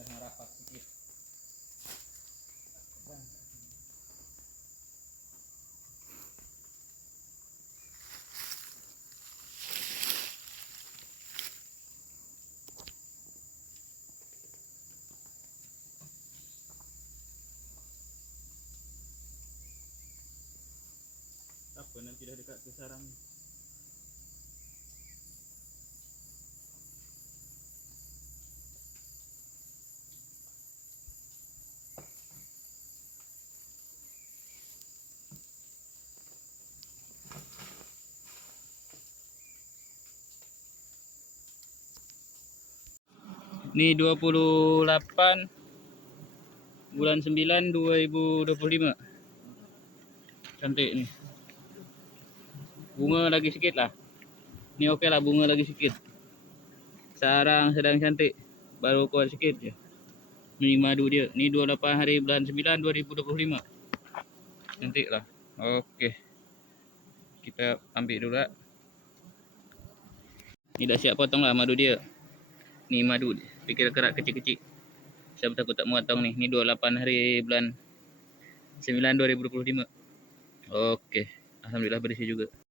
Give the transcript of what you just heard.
tapak sikit. Apa nanti dah dekat ke sarang ni. Ni 28 bulan 9 2025. Cantik ni. Bunga lagi sikit lah. Ni okey lah bunga lagi sikit. Sarang sedang cantik. Baru kuat sikit je. Ni madu dia. Ni 28 hari bulan 9 2025. Cantik lah. Okey. Kita ambil dulu lah. Ni dah siap potong lah madu dia. Ni madu dia. Dia kira kerak kecil-kecil. Siapa takut tak tong ni. Ni 28 hari bulan 9 2025. Okey. Alhamdulillah bersih juga.